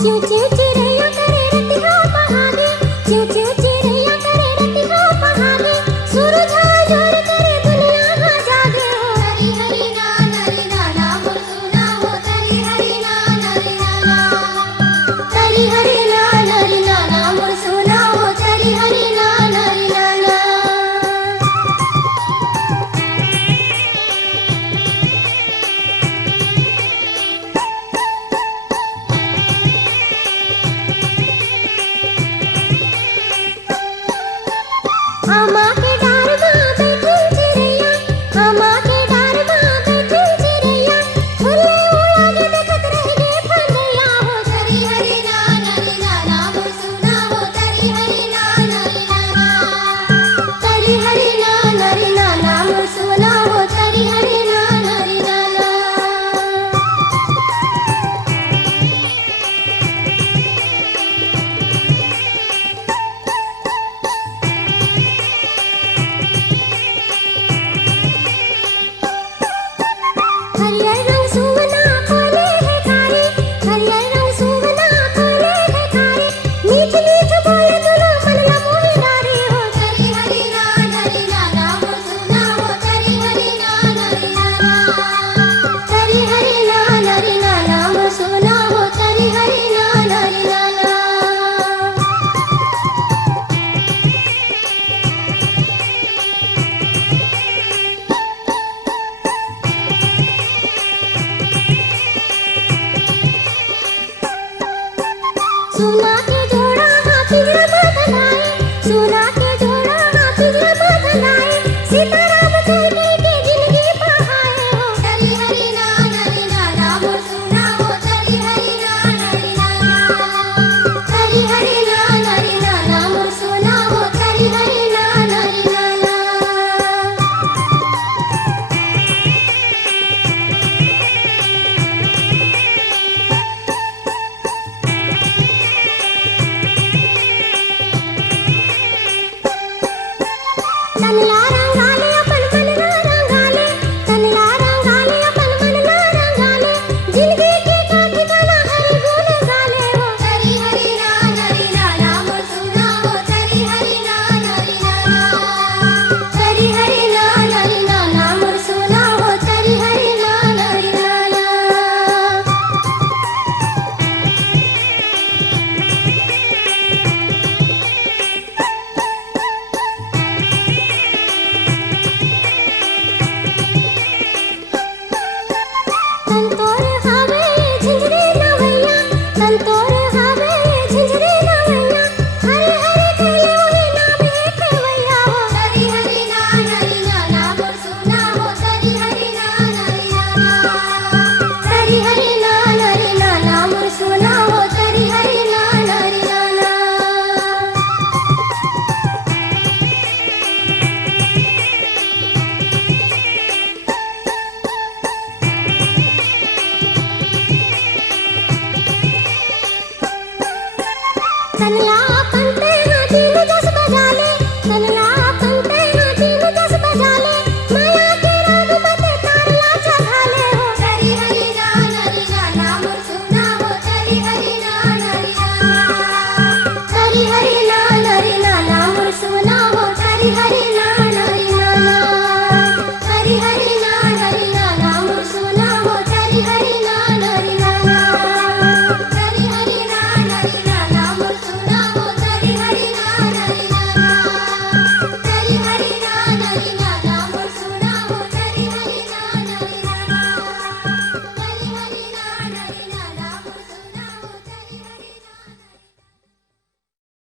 चिव चिव चिड़ैया करे रतिहा बहागे, चिव चिव चिड़ैया करे रतिहा बहागे, सूरज जोर करे दुनिया हा जागे हो। तरी हरी नाना मोर सोना हो, तरी हरी नाना तरी हरी नाना मोर सोना हो, तरी हरी नाना। आमा के डार मां बैठी चिड़ैया, आमा के डार मां बैठी चिड़ैया, फुले उड़ागे देखत रह गे फंदैया हो। तरी हरी नाना मोर सोना हो, तरी हरी नाना तरी हरी नाना मोर सोना हो, तरी हरी नाना। हरियर रंग सुवना खोले है कारी, हरियर रंग सुवना खोले है कारी, मीठ मीठ बोले दुनो मन न मोहि डारे हो। तरी हरी नाना मोर सोना हो, तरी हरी नाना तरी हरी नाना मोर सोना हो, तरी हरी नाना। सोना के जोड़ा हाँ पिंजरा में बंधाए, सोना के जोड़ा हाँ पिंजरा में बंधाए, सीताराम चल के जिंदगी बहाए हो। तरी हरी नाना मोर सोना हो, तरी हरी नाना तरी हरी नाना मोर सोना हो, तरी हरी नाना। तनला